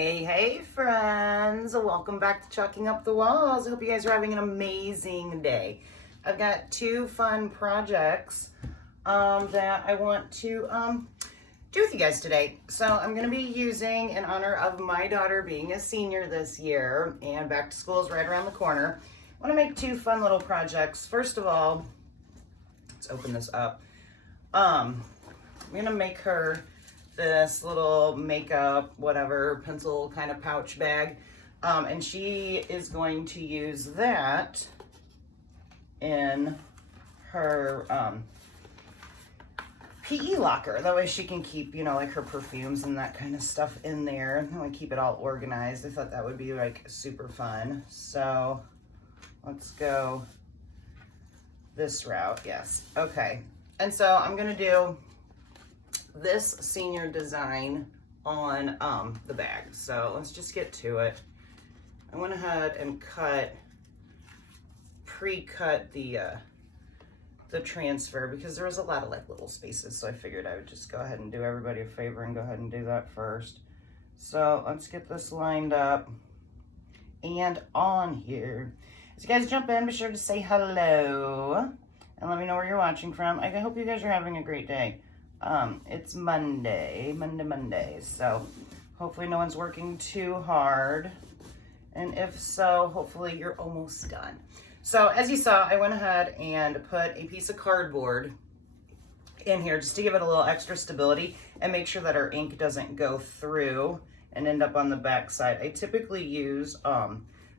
Hey friends, welcome back to Chalking Up the Walls. I hope you guys are having an amazing day. I've got two fun projects that I want to do with you guys today. So I'm going to be using, in honor of my daughter being a senior this year and back to school is right around the corner, I want to make two fun little projects. First of all, let's open this up. I'm going to make her this little makeup, whatever, pencil kind of pouch bag. And she is going to use that in her PE locker. That way she can keep, you know, like her perfumes and that kind of stuff in there. And we keep it all organized. I thought that would be like super fun. So let's go this route. Yes. Okay. And so I'm going to do this senior design on the bag. So let's just get to it. I went ahead and pre-cut the transfer because there was a lot of like little spaces. So I figured I would just go ahead and do everybody a favor and go ahead and do that first. So let's get this lined up and on here. As you guys jump in, be sure to say hello and let me know where you're watching from. I hope you guys are having a great day. It's Monday, so hopefully no one's working too hard, and if so, hopefully you're almost done. So as you saw, I went ahead and put a piece of cardboard in here just to give it a little extra stability and make sure that our ink doesn't go through and end up on the back side. I typically use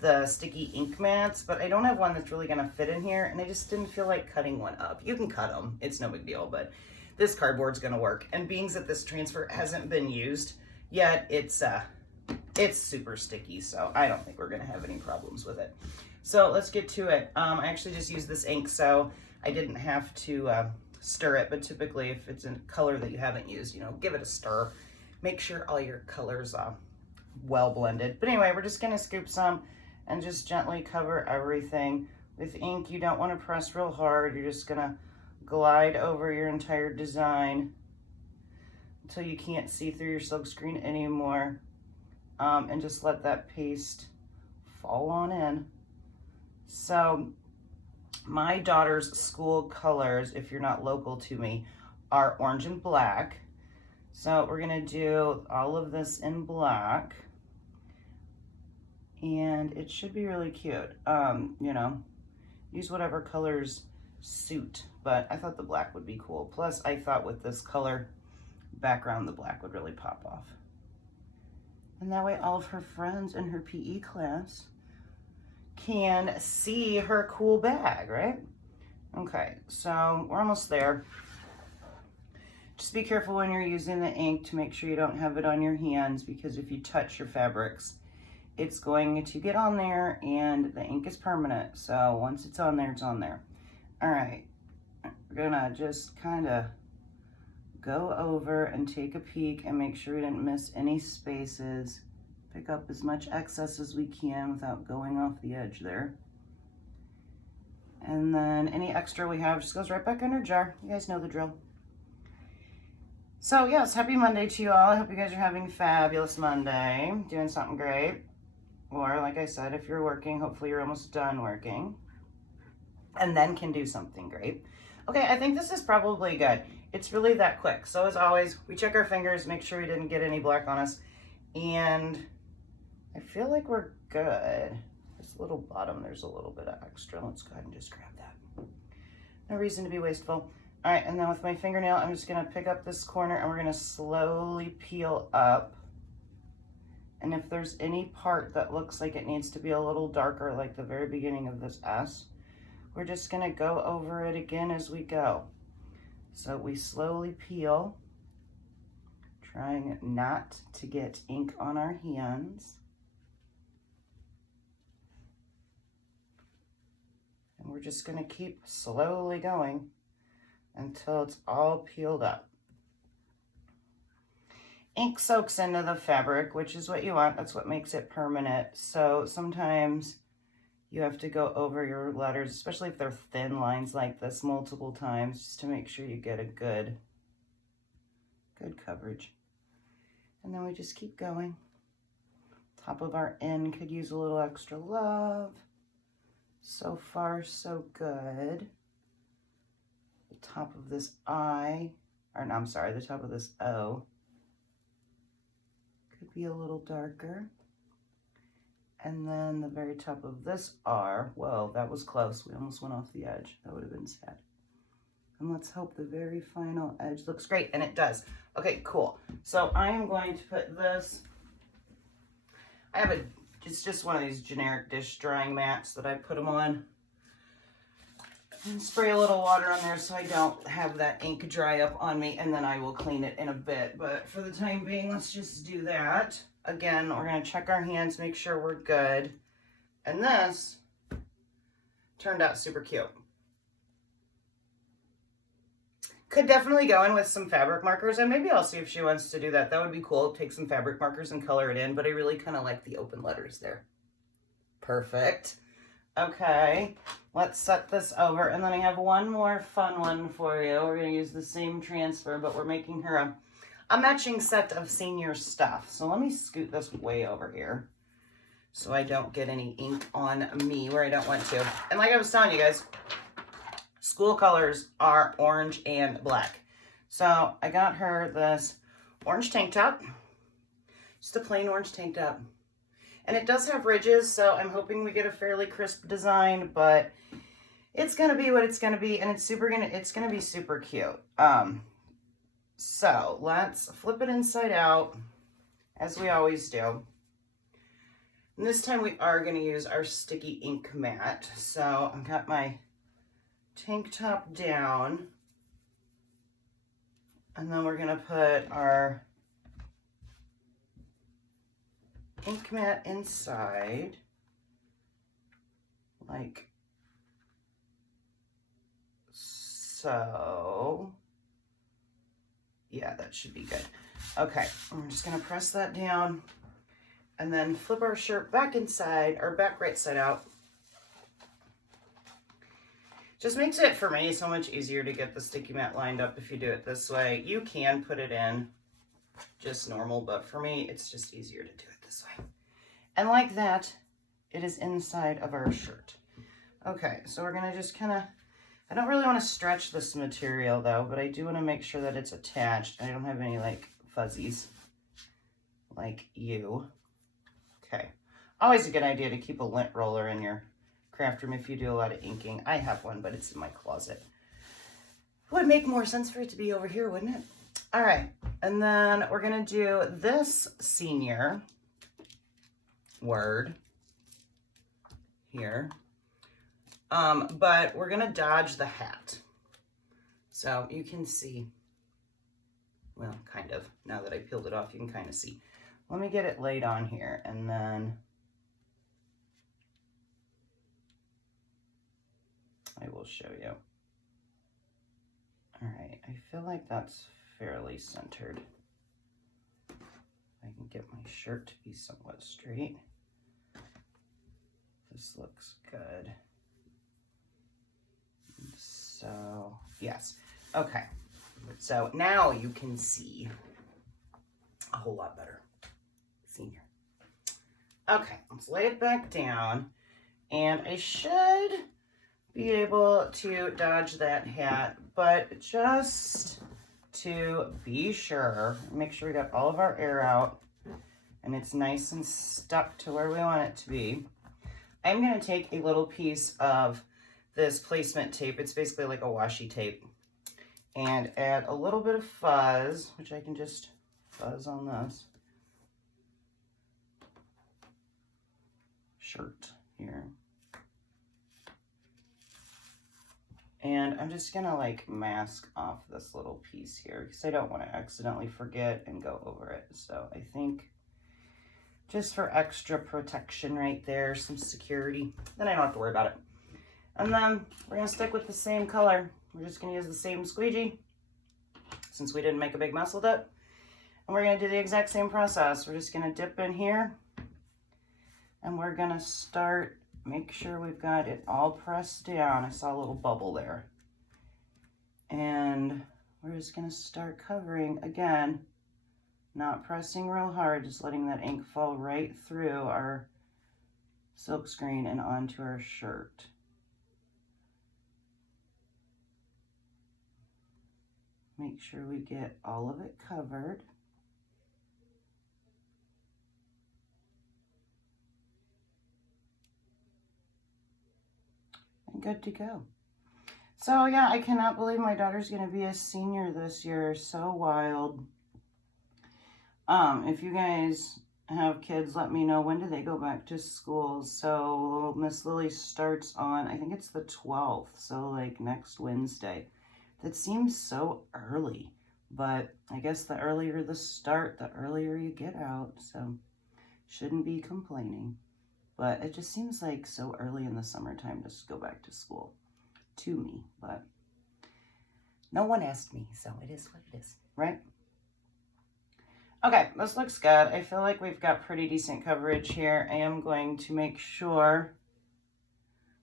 the sticky ink mats, but I don't have one that's really gonna fit in here, and I just didn't feel like cutting one up. You can cut them, it's no big deal, but this cardboard's gonna work. And being that this transfer hasn't been used yet, it's super sticky, so I don't think we're gonna have any problems with it. So let's get to it. I actually just used this ink, so I didn't have to stir it, but typically if it's a color that you haven't used, you know, give it a stir. Make sure all your colors are well blended. But anyway, we're just gonna scoop some and just gently cover everything. With ink, you don't wanna press real hard. You're just gonna glide over your entire design until you can't see through your silk screen anymore, and just let that paste fall on in. So my daughter's school colors, if you're not local to me, are orange and black. So we're gonna do all of this in black, and it should be really cute. You know, use whatever colors suit, but I thought the black would be cool. Plus I thought with this color background, the black would really pop off. And that way all of her friends in her PE class can see her cool bag, right? Okay, so we're almost there. Just be careful when you're using the ink to make sure you don't have it on your hands, because if you touch your fabrics, it's going to get on there and the ink is permanent. So once it's on there, it's on there. All right, we're gonna just kind of go over and take a peek and make sure we didn't miss any spaces. Pick up as much excess as we can without going off the edge there. And then any extra we have just goes right back in our jar. You guys know the drill. So yes, happy Monday to you all. I hope you guys are having a fabulous Monday, doing something great. Or like I said, if you're working, hopefully you're almost done working and then can do something great. Okay, I think this is probably good. It's really that quick. So as always, we check our fingers, make sure we didn't get any black on us. And I feel like we're good. This little bottom, there's a little bit of extra. Let's go ahead and just grab that. No reason to be wasteful. All right, and then with my fingernail, I'm just gonna pick up this corner and we're gonna slowly peel up. And if there's any part that looks like it needs to be a little darker, like the very beginning of this S, we're just gonna go over it again as we go. So we slowly peel, trying not to get ink on our hands. And we're just gonna keep slowly going until it's all peeled up. Ink soaks into the fabric, which is what you want. That's what makes it permanent. So sometimes you have to go over your letters, especially if they're thin lines like this, multiple times, just to make sure you get a good coverage. And then we just keep going. Top of our N could use a little extra love. So far, so good. The top of this I, or no, I'm sorry, the top of this O could be a little darker. And then the very top of this R, whoa, that was close. We almost went off the edge. That would have been sad. And let's hope the very final edge looks great, and it does. Okay, cool. So I am going to put this, it's just one of these generic dish drying mats that I put them on. And spray a little water on there so I don't have that ink dry up on me, and then I will clean it in a bit. But for the time being, let's just do that. Again, we're gonna check our hands, make sure we're good. And this turned out super cute. Could definitely go in with some fabric markers, and maybe I'll see if she wants to do that. That would be cool. Take some fabric markers and color it in, but I really kind of like the open letters there. Perfect. Okay, let's set this over, and then I have one more fun one for you. We're going to use the same transfer, but we're making her a matching set of senior stuff. So let me scoot this way over here so I don't get any ink on me where I don't want to. And like I was telling you guys, school colors are orange and black. So I got her this orange tank top, just a plain orange tank top. And it does have ridges, so I'm hoping we get a fairly crisp design, but it's gonna be what it's gonna be, and it's gonna be super cute. So let's flip it inside out, as we always do. And this time we are gonna use our sticky ink mat. So I've got my tank top down, and then we're gonna put our ink mat inside, like so. Yeah, that should be good. Okay, I'm just gonna press that down and then flip our shirt back inside, or back right side out. Just makes it, for me, so much easier to get the sticky mat lined up if you do it this way. You can put it in just normal, but for me, it's just easier to do it this way. And like that, it is inside of our shirt. Okay, so we're gonna just kind of, I don't really want to stretch this material though, but I do want to make sure that it's attached. I don't have any like fuzzies like you. Okay, always a good idea to keep a lint roller in your craft room if you do a lot of inking. I have one, but it's in my closet. It would make more sense for it to be over here, wouldn't it? All right, and then we're gonna do this senior word here, but we're gonna dodge the hat. So you can see, well, kind of, now that I peeled it off, you can kind of see. Let me get it laid on here, and then I will show you. All right, I feel like that's fairly centered. I can get my shirt to be somewhat straight. This looks good. So, yes. Okay. So now you can see a whole lot better. Senior. Okay, let's lay it back down. And I should be able to dodge that hat, but just to be sure, make sure we got all of our air out and it's nice and stuck to where we want it to be. I'm going to take a little piece of this placement tape. It's basically like a washi tape, and add a little bit of fuzz, which I can just fuzz on this shirt here. And I'm just gonna like mask off this little piece here because I don't want to accidentally forget and go over it. So I think just for extra protection right there, some security, then I don't have to worry about it. And then we're gonna stick with the same color. We're just gonna use the same squeegee since we didn't make a big mess with it. And we're gonna do the exact same process. We're just gonna dip in here and we're gonna start, make sure we've got it all pressed down. I saw a little bubble there. And we're just gonna start covering again Not pressing real hard, just letting that ink fall right through our silk screen and onto our shirt. Make sure we get all of it covered. And good to go. So yeah, I cannot believe my daughter's gonna be a senior this year. So wild. If you guys have kids, let me know, when do they go back to school? So Miss Lily starts on, I think it's the 12th, so like next Wednesday. That seems so early, but I guess the earlier the start, the earlier you get out, so shouldn't be complaining. But it just seems like so early in the summertime to go back to school to me, but no one asked me, so it is what it is, right? Okay, this looks good. I feel like we've got pretty decent coverage here. I am going to make sure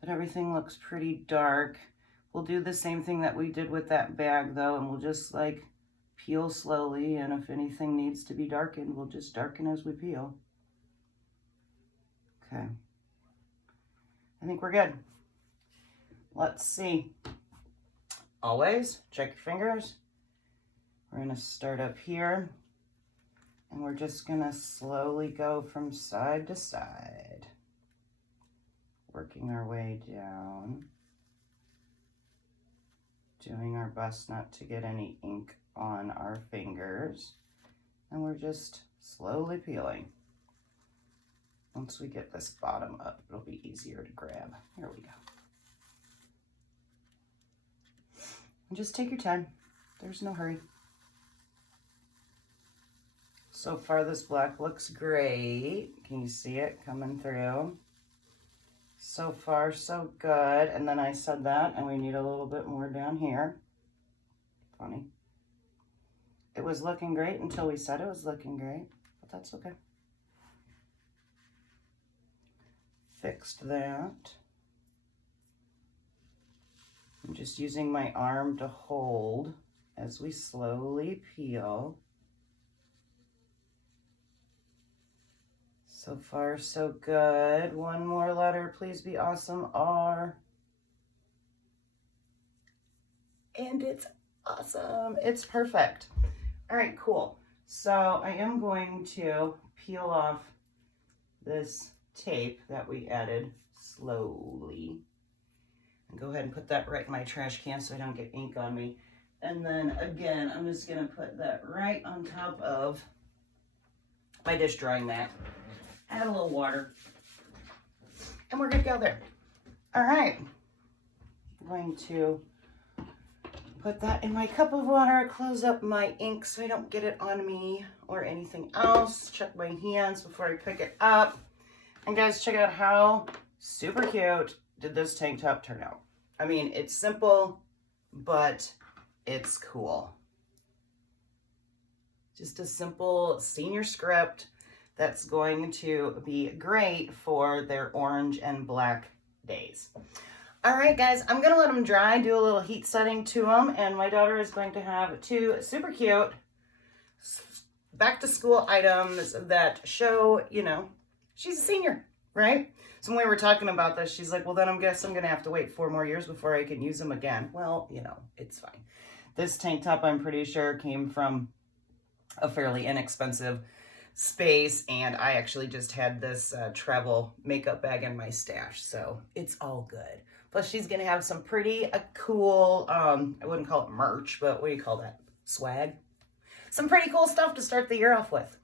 that everything looks pretty dark. We'll do the same thing that we did with that bag though, and we'll just like peel slowly, and if anything needs to be darkened, we'll just darken as we peel. Okay. I think we're good. Let's see. Always check your fingers. We're gonna start up here. And we're just gonna slowly go from side to side, working our way down, doing our best not to get any ink on our fingers. And we're just slowly peeling. Once we get this bottom up, it'll be easier to grab. Here we go. And just take your time. There's no hurry. So far, this black looks great. Can you see it coming through? So far, so good. And then I said that, and we need a little bit more down here. Funny. It was looking great until we said it was looking great, but that's okay. Fixed that. I'm just using my arm to hold as we slowly peel. So far, so good. One more letter, please be awesome. R. And it's awesome. It's perfect. All right, cool. So I am going to peel off this tape that we added slowly. And go ahead and put that right in my trash can so I don't get ink on me. And then again, I'm just gonna put that right on top of my dish drying mat. Add a little water, and we're good to go there. All right, I'm going to put that in my cup of water, close up my ink so I don't get it on me or anything else. Check my hands before I pick it up. And guys, check out how super cute did this tank top turn out. I mean, it's simple, but it's cool. Just a simple senior script that's going to be great for their orange and black days. All right, guys, I'm gonna let them dry, do a little heat setting to them, and my daughter is going to have two super cute back to school items that show, you know, she's a senior, right? So when we were talking about this, she's like, well, then I guess I'm gonna have to wait 4 more years before I can use them again. Well, you know, it's fine. This tank top, I'm pretty sure, came from a fairly inexpensive space, and I actually just had this travel makeup bag in my stash, so it's all good. Plus she's gonna have some pretty cool, I wouldn't call it merch, but what do you call that? Swag? Some pretty cool stuff to start the year off with.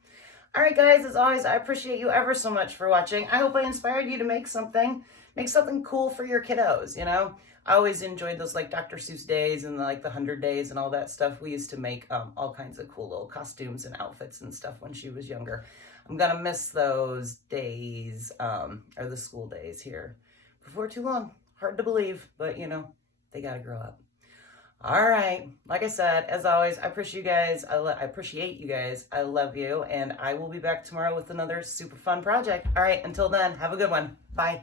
All right, guys, as always, I appreciate you ever so much for watching. I hope I inspired you to make something cool for your kiddos, you know? I always enjoyed those like Dr. Seuss days and like the 100 days and all that stuff. We used to make all kinds of cool little costumes and outfits and stuff when she was younger. I'm gonna miss those days, or the school days here before too long. Hard to believe, but you know, they gotta grow up. All right, like I said, as always, I appreciate you guys. I appreciate you guys. I love you, and I will be back tomorrow with another super fun project. All right, until then, have a good one. Bye.